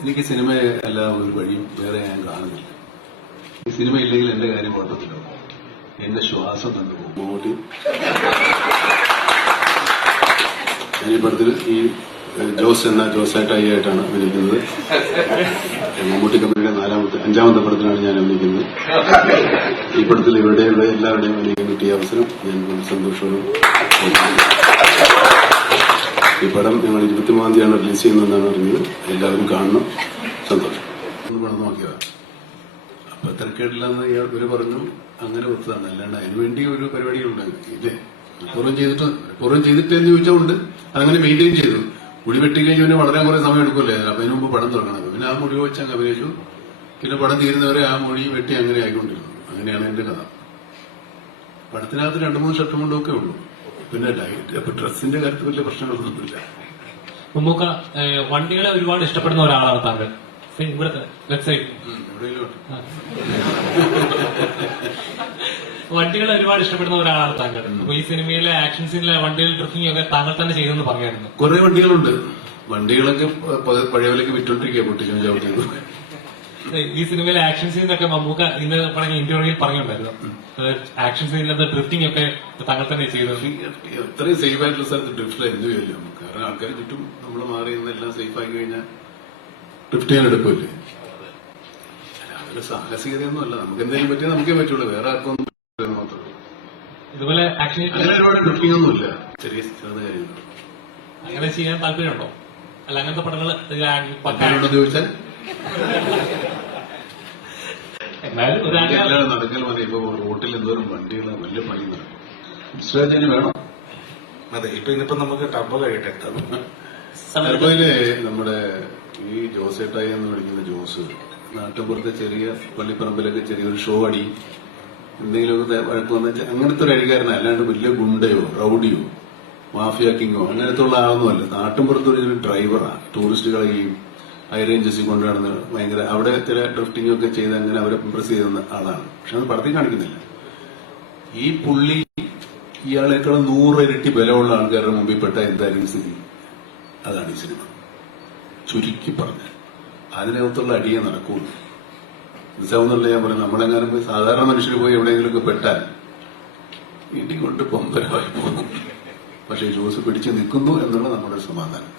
എനിക്ക് സിനിമ അല്ലാതെ ഒരു വഴിയും വേറെ ഞാൻ കാണുന്നില്ല. ഈ സിനിമ ഇല്ലെങ്കിൽ എന്റെ കാര്യം കുഴപ്പത്തില്ല എന്റെ ശ്വാസം പോകും. മമ്മൂട്ടി ഈ പടത്തിൽ ഈ ജോസ് എന്ന ജോസായിട്ട് അയ്യായിട്ടാണ് അഭിനയിക്കുന്നത്. മമ്മൂട്ടി കമ്പനിയുടെ നാലാമത്തെ അഞ്ചാമത്തെ പടത്തിലാണ് ഞാൻ അഭിനയിക്കുന്നത്. ഈ പടത്തിൽ ഇവരുടെ എല്ലാവരുടെയും അഭിനയിക്കാൻ കിട്ടിയ അവസരം ഞാൻ സന്തോഷവും ഈ പടം ഞങ്ങൾ ഇരുപത്തിമൂന്നാം തീയതിയാണ് റിലീസ് ചെയ്യുന്നതെന്നാണ് അറിഞ്ഞത്. എല്ലാവരും കാണണം. സന്തോഷം. ഒന്ന് പണം അപ്പൊ തിരക്കേടില്ലെന്ന് ഇയാൾ ഇവർ പറഞ്ഞു അങ്ങനെ ഒത്തതാണ്. അല്ലാണ്ട് അതിനുവേണ്ടി ഒരു പരിപാടികളുണ്ട് ഇല്ലേ? പൂർവം ചെയ്തിട്ട് പൂർവം ചെയ്തിട്ട് എന്ന് ചോദിച്ചാൽ ഉണ്ട്. അതങ്ങനെ മെയിന്റെയിൻ ചെയ്തു. മുടി വെട്ടി കഴിഞ്ഞ് പിന്നെ വളരെ കുറെ സമയം എടുക്കുമല്ലേ? അപ്പൊ അതിന് മുമ്പ് പടം തുടങ്ങണം. പിന്നെ ആ മുടി വെച്ച് അങ്ങ് അഭിനയിച്ചു. പിന്നെ പടം തീരുന്നവരെ ആ മുടി വെട്ടി അങ്ങനെ ആയിക്കൊണ്ടിരുന്നു. അങ്ങനെയാണ് എന്റെ കഥ. പടത്തിനകത്ത് രണ്ടു മൂന്ന് ഷർട്ടും കൊണ്ടൊക്കെ ഉള്ളൂ. പിന്നെ ലൈറ്റ് അപ്പൊ ഡ്രസ്സിന്റെ കാര്യത്തിൽ വലിയ പ്രശ്നങ്ങളൊന്നുമില്ല. വണ്ടികളെ ഒരുപാട് ഇഷ്ടപ്പെടുന്ന ഒരാളാണ് താങ്കൾ. ഇവിടുത്തെ വണ്ടികളെ ഒരുപാട് ഇഷ്ടപ്പെടുന്ന ഒരാളാണ് താങ്കൾ. അപ്പൊ ഈ സിനിമയിലെ ആക്ഷൻ സീനിലെ വണ്ടികൾ ഡ്രിഫിംഗ് ഒക്കെ താങ്കൾ തന്നെ ചെയ്തെന്ന് പറഞ്ഞായിരുന്നു. കുറെ വണ്ടികളുണ്ട്. വണ്ടികളൊക്കെ പഴയ വിലക്ക് വിറ്റോണ്ടിരിക്കുക പൊട്ടിച്ചു ചവിട്ടിയത് ഈ സിനിമയിലെ ആക്ഷൻ സീനൊക്കെ മമ്മൂക്ക ഇന്ന് പറഞ്ഞ ഇന്റർവ്യൂവിൽ പറഞ്ഞിട്ടുണ്ടായിരുന്നു. ആക്ഷൻ സീനിലത്തെ ഡ്രിഫ്റ്റിംഗ് ഒക്കെ താങ്കൾ തന്നെ ചെയ്തത് എത്രയും സേഫ് ആയിട്ടുള്ള സ്ഥലത്ത് ഡ്രിഫ്റ്റ് എന്ത് ചെയ്യില്ല നമുക്ക് കാരണം ആൾക്കാർ ചുറ്റും നമ്മൾ മാറി എല്ലാം സേഫ് ആയി കഴിഞ്ഞാൽ ഡ്രിഫ്റ്റ് ചെയ്യാൻ എടുക്കില്ലേ അതൊരു സാഹസികതയൊന്നും അല്ല. നമുക്ക് എന്തെങ്കിലും പറ്റിയാൽ നമുക്കേ പറ്റുള്ളൂ. വേറെ ആർക്കും മാത്രമേ ഇതുപോലെ ആക്ഷൻ അങ്ങനെ ഒരുപാട് ഡ്രിഫ്റ്റിംഗ് ഒന്നുമില്ല ചെറിയ ചെറുത് കാര്യങ്ങൾ അങ്ങനെ ചെയ്യാൻ താല്പര്യമുണ്ടോ? അല്ല അങ്ങനത്തെ പടങ്ങൾ ചോദിച്ചാൽ എന്നാലും ഒരു നടക്കൽ മതി ഇപ്പൊ റോട്ടിൽ എന്തോരം വണ്ടികൾ വലിയ പണി നടക്കും. വേണം. അതെ ഇപ്പൊ ഇന്നിപ്പോ നമുക്ക് ടബ് കഴിയട്ടെ അതുപോലെ നമ്മുടെ ഈ ജോസേട്ടായി എന്ന് വിളിക്കുന്ന ജോസ് നാട്ടുപുറത്തെ ചെറിയ പള്ളിപ്പറമ്പിലൊക്കെ ചെറിയൊരു ഷോ അടി എന്തെങ്കിലുമൊക്കെ വഴക്ക് വെച്ചാൽ അങ്ങനത്തെ ഒരു അഴികാരന. അല്ലാണ്ട് വലിയ ഗുണ്ടയോ റൌഡിയോ മാഫിയ കിങ്ങോ അങ്ങനത്തെ ഉള്ള ആളൊന്നുമല്ല. നാട്ടിൻപുറത്ത് ഒരു ഡ്രൈവറാണ് ടൂറിസ്റ്റുകളെ ഹൈ റേഞ്ചസിൽ കൊണ്ടു നടന്ന് ഭയങ്കര അവിടെ ചില ഡ്രിഫ്റ്റിംഗ് ഒക്കെ ചെയ്ത് അങ്ങനെ അവരെ ഇംപ്രസ് ചെയ്തെന്ന ആളാണ്. പക്ഷെ അത് പടത്തിൽ കാണിക്കുന്നില്ല. ഈ പുള്ളി ഇയാളെക്കാൾ നൂറിരട്ടി ബലമുള്ള ആൾക്കാരുടെ മുമ്പിൽ പെട്ട എന്തായിരിക്കും സ്ഥിതി അതാണ് ഈ സിനിമ. ചുരുക്കി പറഞ്ഞ അതിനകത്തുള്ള അടിയെ നടക്കുള്ളൂ. മനസ്സിലാവുന്നുള്ള ഞാൻ പറഞ്ഞു നമ്മളെങ്ങാനും പോയി സാധാരണ മനുഷ്യർ പോയി എവിടെയെങ്കിലുമൊക്കെ പെട്ടാൽ ഇടി കൊണ്ട് പൊമ്പരമായി പോകും. പക്ഷെ ജോസ് പിടിച്ചു നിൽക്കുന്നു എന്നുള്ള നമ്മുടെ സമാധാനം.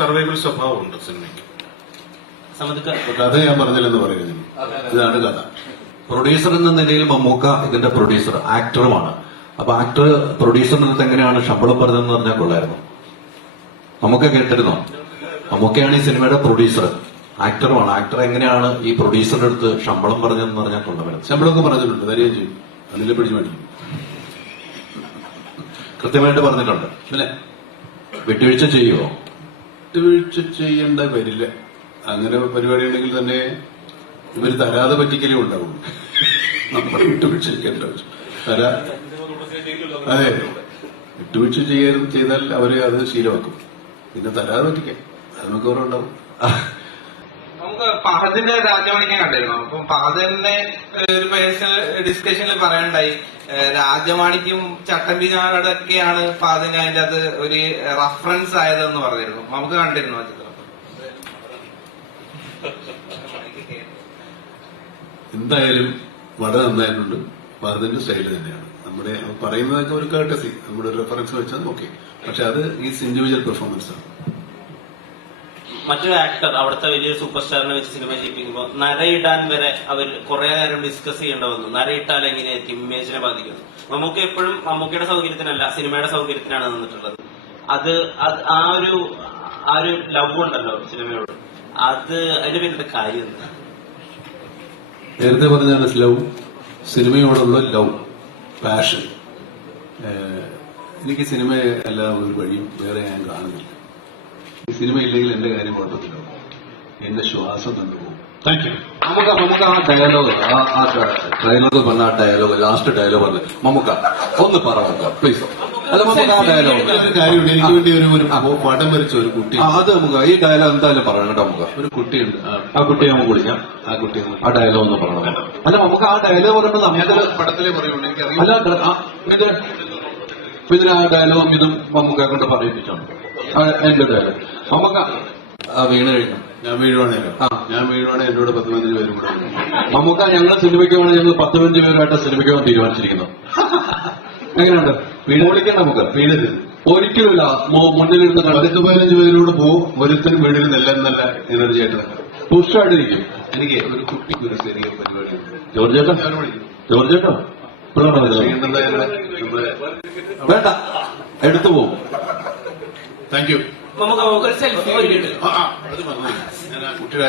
സർവൈവൽ സ്വഭാവമുണ്ട് സിനിമയ്ക്ക്. കഥ ഞാൻ പറഞ്ഞില്ലെന്ന് പറയുന്നു ഇതാണ് കഥ. പ്രൊഡ്യൂസർ എന്ന നിലയിൽ മമ്മൂക്ക ഇതിന്റെ പ്രൊഡ്യൂസർ ആക്ടറുമാണ് അപ്പൊ ആക്ടർ പ്രൊഡ്യൂസറിന്റെ അടുത്ത് എങ്ങനെയാണ് ശമ്പളം പറഞ്ഞതെന്ന് പറഞ്ഞാൽ കൊള്ളായിരുന്നു. മമ്മൂക്ക കേട്ടിരുന്നോ? മമ്മൂക്കയാണ് ഈ സിനിമയുടെ പ്രൊഡ്യൂസർ ആക്ടറുമാണ് ആക്ടർ എങ്ങനെയാണ് ഈ പ്രൊഡ്യൂസറിന്റെ അടുത്ത് ശമ്പളം പറഞ്ഞതെന്ന് പറഞ്ഞാൽ കൊള്ളവരുന്നത് ശമ്പളമൊക്കെ പറഞ്ഞിട്ടുണ്ട്. തരികയും ചെയ്യും. അതിലെ പിടിച്ചു മേടിക്കും. കൃത്യമായിട്ട് പറഞ്ഞിട്ടുണ്ട്. പിന്നെ വിട്ടുവീഴ്ച ചെയ്യുമോ വിട്ടുവീഴ്ച ചെയ്യേണ്ട വരില്ല. അങ്ങനെ പരിപാടി ഉണ്ടെങ്കിൽ തന്നെ ഇവർ തരാതെ പറ്റിക്കലേ ഉണ്ടാവും. നമ്മൾ വിട്ടുവീഴ്ച ചെയ്യേണ്ട. തരാ അതെ. വിട്ടുവീഴ്ച ചെയ്യാൻ ചെയ്താൽ അവർ അത് ശീലമാക്കും. പിന്നെ തരാതെ പറ്റിക്കാം അത് നമുക്ക് ഓരോ ഉണ്ടാവും. നമുക്ക് ഫഹദിന്റെ രാജമണിനെ കണ്ടിരുന്നു. അപ്പം ഫഹദിന്റെ ഒരു പേഴ്സണൽ ഡിസ്കഷനിൽ പറയണ്ടായി. രാജമാണിക്കും ചട്ടമ്പിനാടൊക്കെയാണ് ഫഹദിന് അതിന്റെ അത് ഒരു റഫറൻസ് ആയതെന്ന് പറഞ്ഞിരുന്നു. നമുക്ക് കണ്ടിരുന്നു ചിത്രം. എന്തായാലും വളരെ നന്നായിട്ടുണ്ട്. ഭാരതന്റെ സ്റ്റൈൽ തന്നെയാണ്. നമ്മുടെ പറയുന്നതൊക്കെ ഒരു കേട്ടസി നമ്മുടെ റെഫറൻസ് വെച്ചാൽ ഓക്കെ പക്ഷെ അത് ഈസ് ഇൻഡിവിജ്വൽ പെർഫോമൻസ് ആണ്. മറ്റൊരു ആക്ടർ അവിടുത്തെ വലിയ സൂപ്പർ സ്റ്റാറിനെ വെച്ച് സിനിമ ചെയ്യിപ്പിക്കുമ്പോൾ നരയിടാൻ വരെ അവർ കുറെ നേരം ഡിസ്കസ് ചെയ്യേണ്ട വന്നു നരയിട്ടാൽ എങ്ങനെയായിരിക്കും? ഇമേജിനെ ബാധിക്കുന്നു മമ്മൂക്ക എപ്പോഴും മമ്മൂക്കയുടെ സൗകര്യത്തിനല്ല സിനിമയുടെ സൗകര്യത്തിനാണ് നിന്നിട്ടുള്ളത്. അത് ആ ഒരു ആ ഒരു ലവ് ഉണ്ടല്ലോ സിനിമയോട് അത് അതിന്റെ പേരിന്റെ കാര്യം എന്താ? നേരത്തെ പറഞ്ഞാണ് ലവ്. സിനിമയോടുള്ള ലവ് പാഷൻ. എനിക്ക് സിനിമ അല്ല ഒരു വഴിയും വേറെ ഞാൻ കാണുന്നില്ല. ഈ സിനിമ ഇല്ലെങ്കിൽ എന്റെ കാര്യം കുഴപ്പത്തില്ല എന്റെ ശ്വാസം കണ്ടുപോകും നമുക്ക് നമുക്ക് ആ ഡയലോഗ് ആ ആ ട്രെയിലറിൽ പറഞ്ഞ ആ ഡയലോഗ് ലാസ്റ്റ് ഡയലോഗ് പറഞ്ഞു. മമ്മൂക്ക ഒന്ന് പറ പ്ലീസ് അല്ല മമ്മൂക്ക ആ ഡയലോഗ് ഒരു കാര്യമുണ്ട്. എനിക്ക് വേണ്ടി ഒരു ഒരു പടം വരച്ച ഒരു കുട്ടി. അത് നമുക്ക് ഈ ഡയലോഗ് എന്തായാലും പറയണം കേട്ടോ നമുക്ക്. ഒരു കുട്ടിയുണ്ട്. ആ, കുട്ടിയെ നമുക്ക് വിളിക്കാം. ആ കുട്ടി ആ ഡയലോഗ് ഒന്ന് പറയണം അല്ല നമുക്ക് ആ ഡയലോഗ് പറയുമ്പോൾ നമുക്ക് പടത്തിലേ പറയുള്ളൂ. എനിക്ക് അല്ല ആ, ഇത് ഇതിന് ആ ഡയലോഗ് ഇതും നമുക്ക് അങ്ങോട്ട് പറയിപ്പിച്ചോണ്ട് ആ, എന്റെ ഡയലോഗ് നമുക്ക് ആ വീണ് കഴിഞ്ഞു? ഞാൻ വീഴുവാണല്ലോ ആ. ഞാൻ വീഴുവാണെങ്കിൽ എന്നോട് പത്ത് പതിനഞ്ച് പേരും കൂടെ. വരും. ഞങ്ങളുടെ സിനിമയ്ക്ക് പോകണം ഞങ്ങൾ പത്ത് പതിനഞ്ച് പേരുമായിട്ട് സിനിമയ്ക്ക് പോകാൻ തീരുമാനിച്ചിരിക്കുന്നു. എങ്ങനെയുണ്ട്? വീടുകളിലേക്ക് നമുക്ക് വീഴരുത് ഒരിക്കലുമില്ല മുന്നിലിരുന്ന് പത്ത് പതിനഞ്ച് പേരോട് പോകും ഒരുത്തരും വീടിരുന്നില്ല നല്ല എനർജി ആയിട്ട് പുഷ്ടായിട്ടിരിക്കും. പുഷായിട്ടിരിക്കും എനിക്ക് ഒരു കുട്ടി ഒരു ചെറിയ പരിപാടി ജോർജ് ചേട്ടാ? വിളിക്കും. ജോർജ് ചേട്ടാ? വേണ്ട. എടുത്തു പോകും താങ്ക് യു നമുക്ക് ഒരു സെൽഫി കുട്ടിയുടെ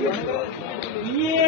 예.